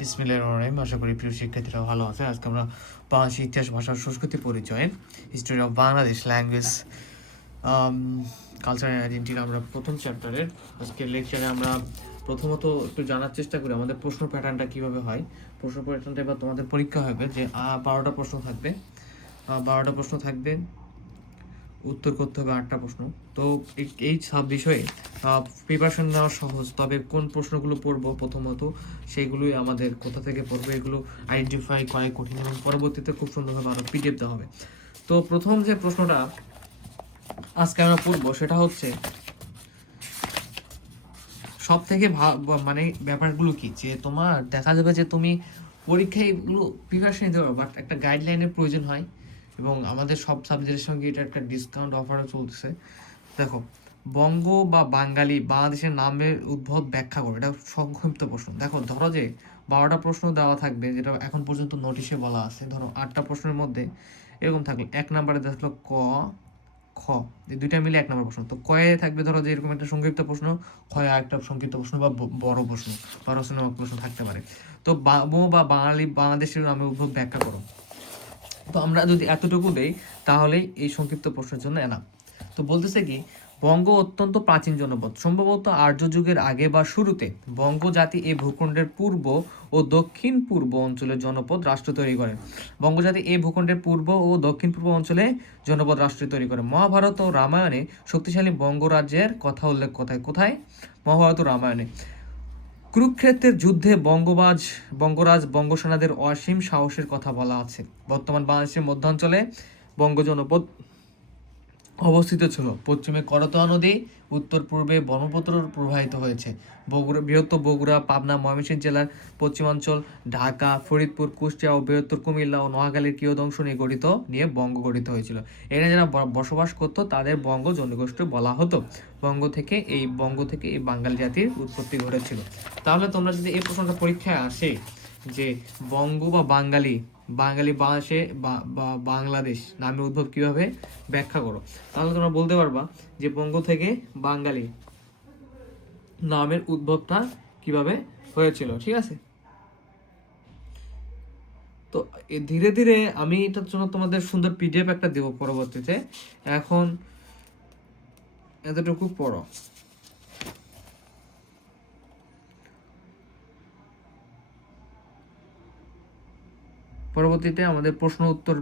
বিসমিল্লাহির রহমানির রহিম। আশা করি প্রিয় শিক্ষার্থীরা ভালো আছে। আজকে আমরা বাংলাদেশের ইতিহাস, ভাষা ও সংস্কৃতি পরিচয়ে history of Bangladesh language culture and identity আমরা প্রথম চ্যাপ্টারের আজকের লেকচারে আমরা প্রথমত একটু জানার চেষ্টা করি আমাদের প্রশ্ন প্যাটার্নটা কীভাবে হয়। প্রশ্ন প্যাটার্নটা এবার তোমাদের পরীক্ষা হবে যে 12টা প্রশ্ন থাকবে, 12টা প্রশ্ন থাকবে, উত্তর করতে হবে 8টা প্রশ্ন। তো এই সব বিষয়ে প্রিপারেশন নেওয়া সহজ, তবে কোন প্রশ্নগুলো পড়বো প্রথমত সেগুলোই আমাদের কোথা থেকে পড়বো এগুলো আইডেন্টিফাই করা কঠিন, এবং পরবর্তীতে খুব সুন্দরভাবে আরও পিডিএফ দেওয়া হবে। তো প্রথম যে প্রশ্নটা আজকে আমরা পড়বো সেটা হচ্ছে সব থেকে মানে ব্যাপারগুলো কি, যে তোমার দেখা যাবে যে তুমি পরীক্ষায় এগুলো প্রিপারেশন নিতে পারো, বাট একটা গাইডলাইনের প্রয়োজন হয়, এবং আমাদের সব সাবজেক্টের সঙ্গে এটা একটা ডিসকাউন্ট অফারও চলতেছে। দেখো, বঙ্গ বা বাঙালি বাংলাদেশের নামের উদ্ভব ব্যাখ্যা করো, এটা সংক্ষিপ্ত প্রশ্ন। দেখো, ধরো যে 12টা প্রশ্ন দেওয়া থাকবে, যেটা এখন পর্যন্ত নোটিশে বলা আছে। ধরো 8টা প্রশ্নের মধ্যে এরকম থাকলো, 1 নম্বরে দেখলো ক খ, এই দুইটা মিলে 1 নম্বর প্রশ্ন। তো কয়ে থাকবে ধরো যে এরকম একটা সংক্ষিপ্ত প্রশ্ন, ক্ষয়ে একটা সংক্ষিপ্ত প্রশ্ন বা বড় প্রশ্ন বা রচনামূলক প্রশ্ন থাকতে পারে। তো বা বাঙালি বাংলাদেশের নামের উদ্ভব ব্যাখ্যা করো। তো আমরা যদি এতটুকু দেই তাহলেই এই সংক্ষিপ্ত প্রশ্নের জন্য এনাফ। তো বলতেছে কি, বঙ্গ অত্যন্ত প্রাচীন জনপদ, সম্ভবত আর্য যুগের আগে বা শুরুতে বঙ্গ জাতি এই ভূখণ্ডের পূর্ব ও দক্ষিণ পূর্ব অঞ্চলের জনপদ রাষ্ট্র তৈরি করে। বঙ্গজাতি এই ভূখণ্ডের পূর্ব ও দক্ষিণ পূর্ব অঞ্চলে জনপদ রাষ্ট্র তৈরি করে। মহাভারত ও রামায়ণে শক্তিশালী বঙ্গরাজ্যের কথা উল্লেখ কোথায়? মহাভারত ও রামায়ণে। কুরুক্ষেত্রের যুদ্ধে বঙ্গরাজ বঙ্গসেনাদের অসীম সাহসের কথা বলা আছে। বর্তমান বাংলাদেশের মধ্যাঞ্চলে বঙ্গ জনপদ অবস্থিত ছিল। পশ্চিমে করতোয়া নদী, উত্তর পূর্বে ব্রহ্মপুত্র প্রবাহিত হয়েছে। বৃহত্তর বগুড়া, পাবনা, ময়মনসিংহ জেলার পশ্চিমাঞ্চল, ঢাকা, ফরিদপুর, কুষ্টিয়া ও বৃহত্তর কুমিল্লা ও নোয়াখালীর কিয়দংশ নিয়ে বঙ্গ গঠিত হয়েছিল। এখানে যারা বসবাস করতো তাদের বঙ্গ জনগোষ্ঠী বলা হতো। বঙ্গ থেকে এই বাঙালি জাতির উৎপত্তি ঘটেছিল। তাহলে তোমরা যদি এই প্রশ্নটা পরীক্ষায় আসে যে বঙ্গ বা বাঙালি বাংলাদেশে বা বাংলাদেশ নামের উদ্ভব কিভাবে ব্যাখ্যা করো, তাহলে তোমরা বলতে পারবা যে বঙ্গ থেকে বাঙালি নামের উদ্ভবটা কিভাবে হয়েছিল। ঠিক আছে, তো ধীরে ধীরে আমি এটার জন্য তোমাদের সুন্দর পিডিএফ একটা দেবো পরবর্তীতে। এখন এতটুকু পড়ো। পরবর্তীতে আমাদের প্রশ্ন উত্তর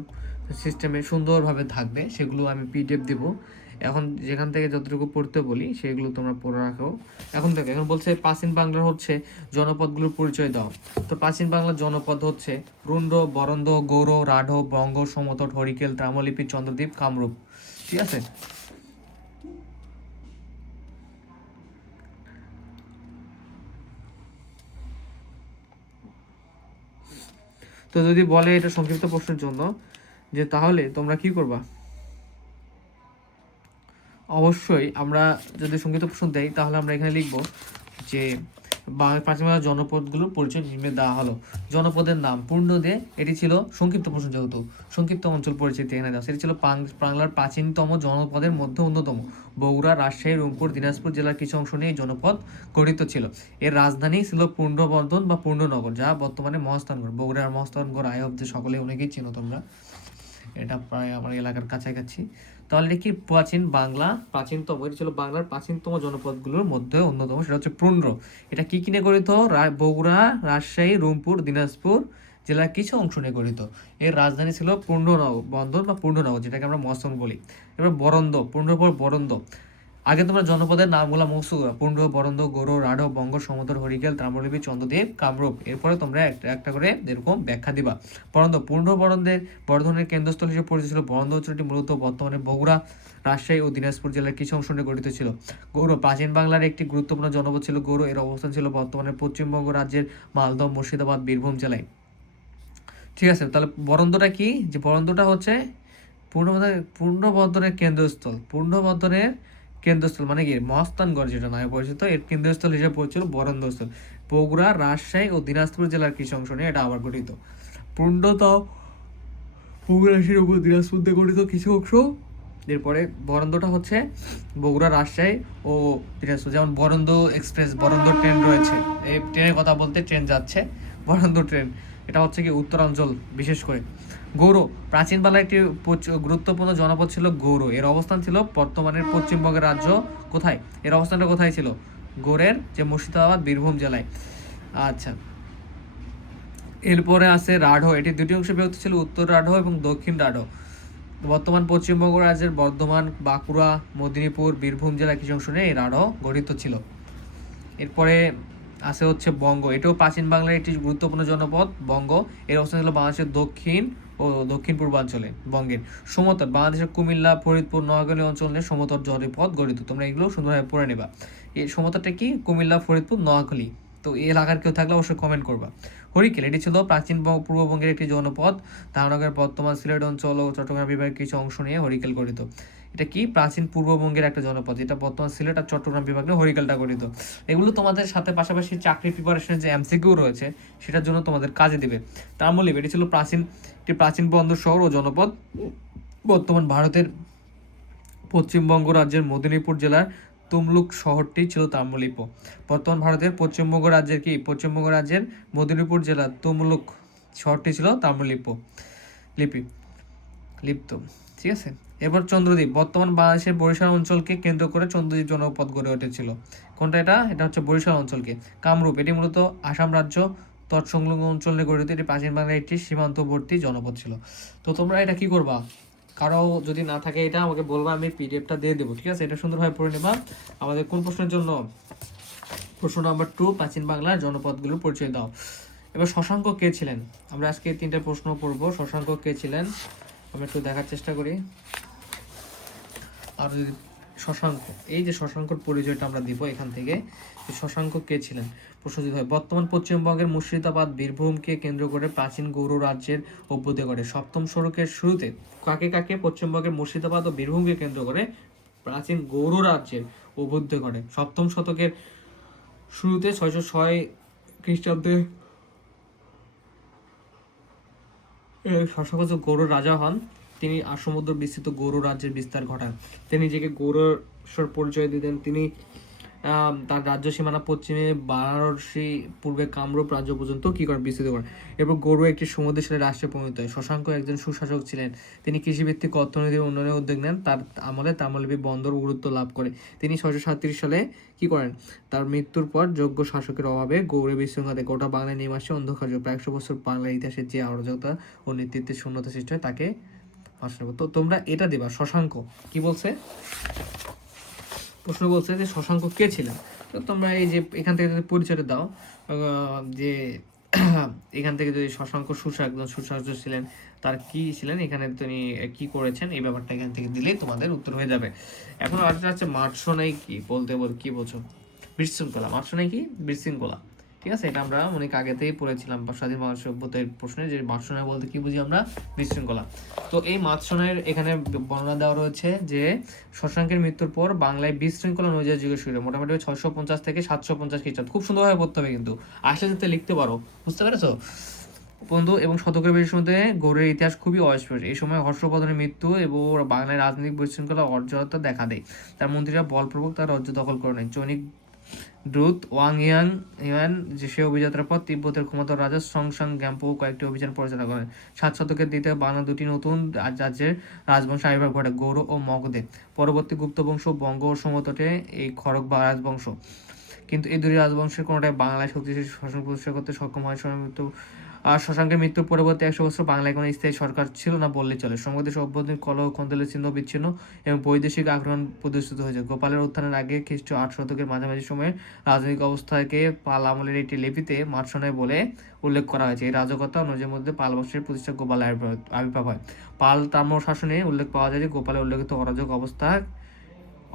সিস্টেমে সুন্দরভাবে থাকবে, সেগুলো আমি পিডিএফ দেব। এখন যেখান থেকে যতটুকু পড়তে বলি সেগুলো তোমরা পড়ে রাখো। এখন বলছে প্রাচীন বাংলার হচ্ছে জনপদগুলোর পরিচয় দাও। তো প্রাচীন বাংলার জনপদ হচ্ছে রুন্ড, বরন্দ, গৌড়, রাঢ়, বঙ্গ, সমতট, হরিকেল, তাম্রলিপি, চন্দ্রদ্বীপ, কামরূপ। ঠিক আছে, তো যদি বলে এটা সংক্ষিপ্ত প্রশ্নের জন্য, যে তাহলে তোমরা কি করবা? অবশ্যই আমরা যদি সংক্ষিপ্ত প্রশ্ন দেই তাহলে আমরা এখানে লিখব যে প্রাচীন বাংলার জনপদগুলোর পরিচয় নিম্নে দেওয়া হলো। জনপদের নাম পূর্ণ দিয়ে, এটি ছিল সংক্ষিপ্ত প্রশ্ন, যেহেতু সংক্ষিপ্ত অঞ্চল পরিচিতি এখানে দেওয়া, সেটি ছিল বাংলার প্রাচীনতম জনপদের মধ্যে অন্যতম। বগুড়া, রাজশাহী, রংপুর, দিনাজপুর জেলার কিছু অংশ নিয়ে এই জনপদ গঠিত ছিল। এর রাজধানী ছিল পূর্ণবর্ধন বা পূর্ণনগর, যা বর্তমানে মহাস্থানগড়। বগুড়ার মহাস্থানগড় আই অব্দে সকলে অনেকেই চিনো তোমরা, এটা প্রায় আমার এলাকার কাছাকাছি। তাহলে কি প্রাচীন বাংলা প্রাচীনতম, এটি ছিল বাংলার প্রাচীনতম জনপদগুলোর মধ্যে অন্যতম, সেটা হচ্ছে পুন্ড্র। এটা কি কিনে গঠিত? বগুড়া, রাজশাহী, রংপুর, দিনাজপুর জেলার কিছু অংশ নিয়ে গঠিত। এর রাজধানী ছিল বন্দর বা পূর্ণনগর, যেটাকে আমরা মহাস্থান বলি। এবার বরন্দ, পূর্ণর পর বরন্দ। আগে তোমরা জনপদের নামগুলো মুখস্থ করো: পুন্ড, বরন্দ, গৌড়, রাঢ়, বঙ্গ, সমতট, হরিকেল, তাম্রলিপি, চন্দ্রদ্বীপ, কামরূপ। এরপরে তোমরা একটা করে এরকম ব্যাখ্যা দিবা। বরন্দ, বর্ধনের কেন্দ্রস্থল হিসেবে পরিচিত ছিল। বরন্দ অঞ্চলটি মূলত বর্তমানে বগুড়া, রাজশাহী ও দিনাজপুর জেলার কিছু অংশ নিয়ে গঠিত ছিল। গৌড়, প্রাচীন বাংলার একটি গুরুত্বপূর্ণ জনপদ ছিল গৌড়। এর অবস্থান ছিল বর্তমানে পশ্চিমবঙ্গ রাজ্যের মালদহ, মুর্শিদাবাদ, বীরভূম জেলায়। ঠিক আছে, তাহলে বরন্দটা কি? যে বরন্দটা হচ্ছে পূর্ণবর্ধনের কেন্দ্রস্থল মানে কি মহাস্থানগড়, যেটা নামে পরিচিত। এর কেন্দ্রস্থল হিসেবে পরিচিত বরন্দস্থল। বগুড়া, রাজশাহী ও দিনাজপুর জেলার কিছু অংশ নিয়ে এটা আবার গঠিত। পূর্ণতাও বগুড়াশির উপর দিনাজপুর দিয়ে গঠিত কিছু অংশ। এরপরে বরন্দটা হচ্ছে বগুড়া, রাজশাহী ও দিনাজপুর। যেমন বরন্দ এক্সপ্রেস, বরন্দ ট্রেন রয়েছে, এই ট্রেনের কথা বলতে ট্রেন যাচ্ছে বরেন্দ্র ট্রেন, এটা হচ্ছে কি উত্তরাঞ্চল বিশেষ করে। গৌড়, প্রাচীন বাংলার একটি গুরুত্বপূর্ণ জনপদ ছিল গৌড়। এর অবস্থান ছিল বর্তমানের পশ্চিমবঙ্গের রাজ্য কোথায়? এর অবস্থানটা কোথায় ছিল? গৌড়ের যে মুর্শিদাবাদ বীরভূম জেলায়। আচ্ছা, এরপরে আছে রাঢ়, এটি দুটি অংশে বিভক্ত ছিল, উত্তর রাঢ় এবং দক্ষিণ রাঢ়। বর্তমান পশ্চিমবঙ্গ রাজ্যের বর্ধমান, বাঁকুড়া, মেদিনীপুর, বীরভূম জেলার কিছু অংশ নিয়ে এই রাঢ় গঠিত ছিল। এরপরে আছে হচ্ছে বঙ্গ, এটাও প্রাচীন বাংলার একটি গুরুত্বপূর্ণ জনপদ বঙ্গ। এর অবস্থান ছিল বাংলাদেশের দক্ষিণ ও দক্ষিণ পূর্বাঞ্চলে। বঙ্গের সমতল, বাংলাদেশের কুমিল্লা, ফরিদপুর, নোয়াখালী অঞ্চল নিয়ে সমতল জনপদ গঠিত। তোমরা এগুলো সুন্দরভাবে পড়ে নেবা। এই সমতলটা কি? কুমিল্লা, ফরিদপুর, নোয়াখালী। তো এই এলাকার কেউ থাকলে অবশ্যই কমেন্ট করবা। হরিকেল, এটি ছিল প্রাচীন পূর্ববঙ্গের একটি জনপদ। ধারণাগর বর্তমান সিলেট অঞ্চল ও চট্টগ্রাম বিভাগের কিছু অংশ নিয়ে হরিকেল গঠিত। এটা কি? প্রাচীন পূর্ববঙ্গের একটা জনপদ, যেটা বর্তমান সিলেট আর চট্টগ্রাম বিভাগ নিয়ে হরিকেলটা গঠিত। এগুলো তোমাদের সাথে পাশাপাশি চাকরি প্রিপারেশনের যে এমসিকিউ রয়েছে সেটার জন্য তোমাদের কাজে দিবে। তাম্রলিপ্ত, এটি ছিল একটি প্রাচীন বন্দর শহর ও জনপদ। বর্তমান ভারতের পশ্চিমবঙ্গ রাজ্যের মেদিনীপুর জেলার তমলুক শহরটি ছিল তাম্রলিপ্ত। বর্তমান ভারতের পশ্চিমবঙ্গ রাজ্যের মেদিনীপুর জেলার তমলুক শহরটি ছিল তাম্রলিপ্ত লিপ্ত। ঠিক আছে। এরপর চন্দ্রদ্বীপ, বর্তমান বাংলাদেশের বরিশাল অঞ্চলকে কেন্দ্র করে চন্দ্রদ্বীপ জনপদ গড়ে উঠেছিল। কোনটা এটা? এটা হচ্ছে বরিশাল অঞ্চলকে। কামরূপ, এটি মূলত আসাম রাজ্য তৎসংলগ্ন অঞ্চল নিয়ে গঠিত। এটি প্রাচীন বাংলার একটি সীমান্তবর্তী জনপদ ছিল। তো তোমরা এটা কি করবা? কারো যদি না থাকে এটা আমাকে বলবা, আমি পিডিএফটা দিয়ে দেবো। ঠিক আছে, এটা সুন্দরভাবে পড়ে নেবা। আমাদের কোন প্রশ্নের জন্য? প্রশ্ন নাম্বার 2, প্রাচীন বাংলার জনপদগুলোর পরিচয় দাও। এবার শশাঙ্ক কে ছিলেন? আমরা আজকে 3টা প্রশ্ন পড়ব। শশাঙ্ক কে ছিলেন আমরা একটু দেখার চেষ্টা করি। আর যদি শশাঙ্ক, এই যে শশাঙ্কর পরিচয়টা আমরা দিব এখান থেকে, শশাঙ্ক কে ছিলেন প্রশ্ন যদি হয়। বর্তমান পশ্চিমবঙ্গের মুর্শিদাবাদ বীরভূমকে কেন্দ্র করে প্রাচীন গৌড় রাজ্যের অভ্যুদয় ঘটে। সপ্তম শতকের শুরুতে কাকে পশ্চিমবঙ্গের মুর্শিদাবাদ ও বীরভূমকে কেন্দ্র করে প্রাচীন গৌড় রাজ্যের অভ্যুদয় ঘটে। সপ্তম শতকের শুরুতে 606 খ্রিস্টাব্দে শশাঙ্ক গৌড় রাজা হন। তিনি সমুদ্র বিস্তৃত গৌড় রাজ্যের বিস্তার ঘটান। তিনি নিজেকে গৌড়েশ্বর পরিচয় দিতেন। তিনি তার রাজ্য সীমানা পশ্চিমে বারাণসী, পূর্বে কামরূপ রাজ্য পর্যন্ত কি করেন? বিস্তৃত করেন। এরপর গৌড় একটি সমুদ্রশালী রাষ্ট্রে পরিণত হয়। শশাঙ্ক একজন সুশাসক ছিলেন। তিনি কৃষিভিত্তিক অর্থনীতির উন্নয়নের উদ্যোগ নেন। তার আমলে তাম্রলিপ্ত বন্দর গুরুত্ব লাভ করে। তিনি 637 সালে কি করেন? তার মৃত্যুর পর যোগ্য শাসকের অভাবে গৌড়ে বিশৃঙ্খলা গোটা বাংলায় নেমে আসে অন্ধকার যুগ। প্রায় 100 বছর বাংলার ইতিহাসে যে অরাজকতা ও নেতৃত্বের শূন্যতা সৃষ্টি হয় তাকে তো তোমরা এটা দিবা। শশাঙ্ক কি বলছে? প্রশ্ন বলছে যে শশাঙ্ক কে ছিলেন। তো তোমরা এই যে এখান থেকে যদি পরিচয়টা দাও, যে এখান থেকে যদি শশাঙ্ক একজন সুশাসক ছিলেন, তার কি ছিলেন, এখানে তিনি কি করেছেন, এই ব্যাপারটা এখান থেকে দিলেই তোমাদের উত্তর হয়ে যাবে। এখন আরেকটা হচ্ছে মার্শনাই কি কি বলছো? বিশৃঙ্খলা। মার্শনাই কি? বিশৃঙ্খলা। ঠিক আছে, এটা আমরা অনেক আগেতেই পড়েছিলাম স্বাধীন বাংলাদেশ সভ্যতার প্রশ্নে, যে মার্শনাই বলতে কি বুঝি আমরা? বিশৃঙ্খলা। তো এই মার্শনাইয়ের এখানে বর্ণনা দেওয়া রয়েছে যে শশাঙ্কের মৃত্যুর পর বাংলায় বিশৃঙ্খলা নৈজার যুগের শুরু, মোটামুটি 650 থেকে 750 খ্রিস্টাব্দ। খুব সুন্দরভাবে পড়তে হবে কিন্তু, আসলে যাতে লিখতে পারো। বুঝতে পেরেছো বন্ধু? এবং শতকের বেশি মধ্যে গৌড়ের ইতিহাস খুবই অস্পষ্ট। এই সময় হর্ষবর্ধনের মৃত্যু এবং বাংলায় রাজনৈতিক বিশৃঙ্খলা অর্জনতা দেখা দেয়। তার মন্ত্রীরা বলপূর্বক তার রাজ্য দখল করে নেয়। চৈনিক দ্রুত ওয়াং ইয়ান যে সে অভিযাত্রার পর তিব্বতের ক্ষমতার রাজা সংসাং গ্যাম্পো কয়েকটি অভিযান পরিচালনা করেন। 7 শতকের দ্বিতীয় বাংলা দুটি নতুন রাজ্যের রাজবংশ আবির্ভাব ঘটে, গৌড় ও মগধে। পরবর্তী গুপ্ত বংশ বঙ্গ ও সমতটে এই খড়গ বা রাজবংশ। কিন্তু এই দুটি রাজবংশের কোনোটাই বাংলায় শক্তিশালী শাসন প্রতিষ্ঠা করতে সক্ষম হয়। আর শশাঙ্কের মৃত্যুর পরবর্তী 100 বছর বাংলায় কোনো স্থায়ী সরকার ছিল না বললেই চলে। সমগ্র অভ্যন্তরীণ কলহ কন্দলের চিহ্ন বিচ্ছিন্ন এবং বৈদেশিক আগ্রহণ প্রদর্শিত হয়েছে। গোপালের উত্থানের আগে খ্রিস্ট 8 শতকের মাঝামাঝি সময়ে রাজনৈতিক অবস্থাকে পাল আমলের একটি লিপিতে মার্শনাই বলে উল্লেখ করা হয়েছে। এই রাজকতা অনুযায়ী মধ্যে পাল বংশের প্রতিষ্ঠা গোপালের আবির্ভাব হয়। পাল তাম্র শাসনে উল্লেখ পাওয়া যায় যে গোপালের উল্লেখিত অরাজক অবস্থা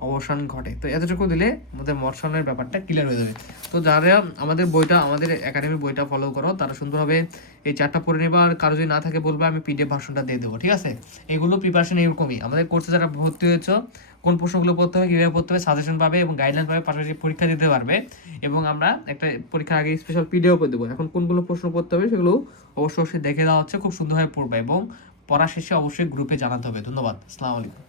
অবসান ঘটে। তো এতটুকু দিলে আমাদের মর্শনের ব্যাপারটা ক্লিয়ার হয়ে যাবে। তো যারা আমাদের একাডেমির বইটা ফলো করো তারা সুন্দরভাবে এই 4টা পড়ে নেবা। আর কারো যদি না থাকে বলবে, আমি পিডিএফ ভার্সনটা দিয়ে দেবো। ঠিক আছে, এগুলো প্রিপারেশন এরকমই। আমাদের কোর্সে যারা ভর্তি হয়েছে, কোন প্রশ্নগুলো পড়তে হবে, কীভাবে পড়তে হবে, সাজেশন পাবে এবং গাইডলাইন পাবে, পাশাপাশি পরীক্ষা দিতে পারবে। এবং আমরা একটা পরীক্ষার আগে স্পেশাল পিডিএফ দেবো। এখন কোনগুলো প্রশ্ন পড়তে হবে সেগুলো অবশ্যই দেখে দেওয়া হচ্ছে, খুব সুন্দরভাবে পড়বে এবং পড়া শেষে অবশ্যই গ্রুপে জানাতে হবে। ধন্যবাদ। আসসালামু আলাইকুম।